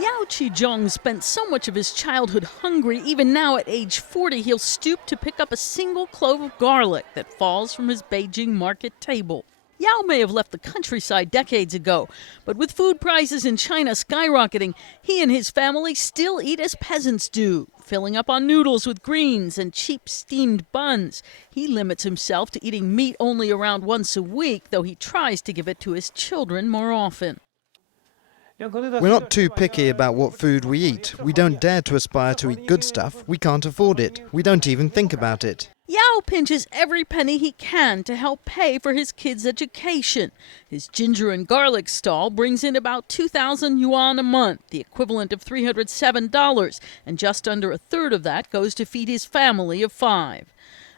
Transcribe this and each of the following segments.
Yao Qizhong spent so much of his childhood hungry, even now at age 40, he'll stoop to pick up a single clove of garlic that falls from his Beijing market table. Yao may have left the countryside decades ago, but with food prices in China skyrocketing, he and his family still eat as peasants do, filling up on noodles with greens and cheap steamed buns. He limits himself to eating meat only around once a week, though he tries to give it to his children more often. We're not too picky about what food we eat. We don't dare to aspire to eat good stuff. We can't afford it. We don't even think about it. Yao pinches every penny he can to help pay for his kids' education. His ginger and garlic stall brings in about 2,000 yuan a month, the equivalent of $307, and just under a third of that goes to feed his family of 5.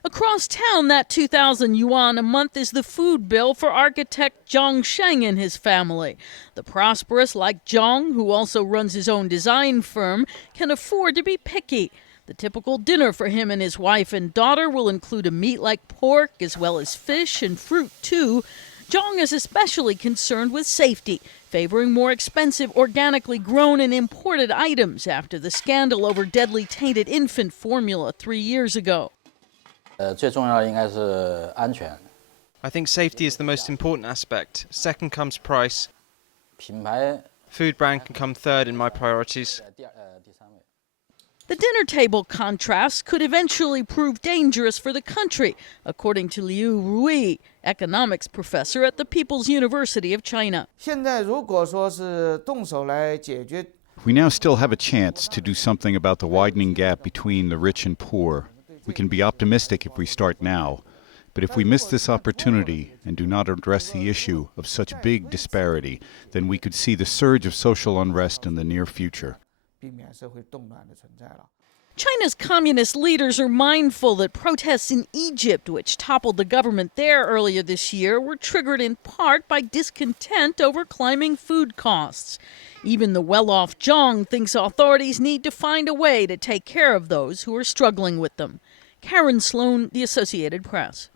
Across town, that 2,000 yuan a month is the food bill for architect Zhang Sheng and his family. The prosperous, like Zhang, who also runs his own design firm, can afford to be picky. The typical dinner for him and his wife and daughter will include a meat like pork, as well as fish and fruit, too. Zhang is especially concerned with safety, favoring more expensive, organically grown and imported items after the scandal over deadly tainted infant formula 3 years ago. I think safety is the most important aspect. Second comes price. Food brand can come third in my priorities. The dinner table contrast could eventually prove dangerous for the country, according to Liu Rui, economics professor at the People's University of China. We now still have a chance to do something about the widening gap between the rich and poor. We can be optimistic if we start now, but if we miss this opportunity and do not address the issue of such big disparity, then we could see the surge of social unrest in the near future. China's communist leaders are mindful that protests in Egypt, which toppled the government there earlier this year, were triggered in part by discontent over climbing food costs. Even the well-off Zhang thinks authorities need to find a way to take care of those who are struggling with them. Karen Sloan, The Associated Press.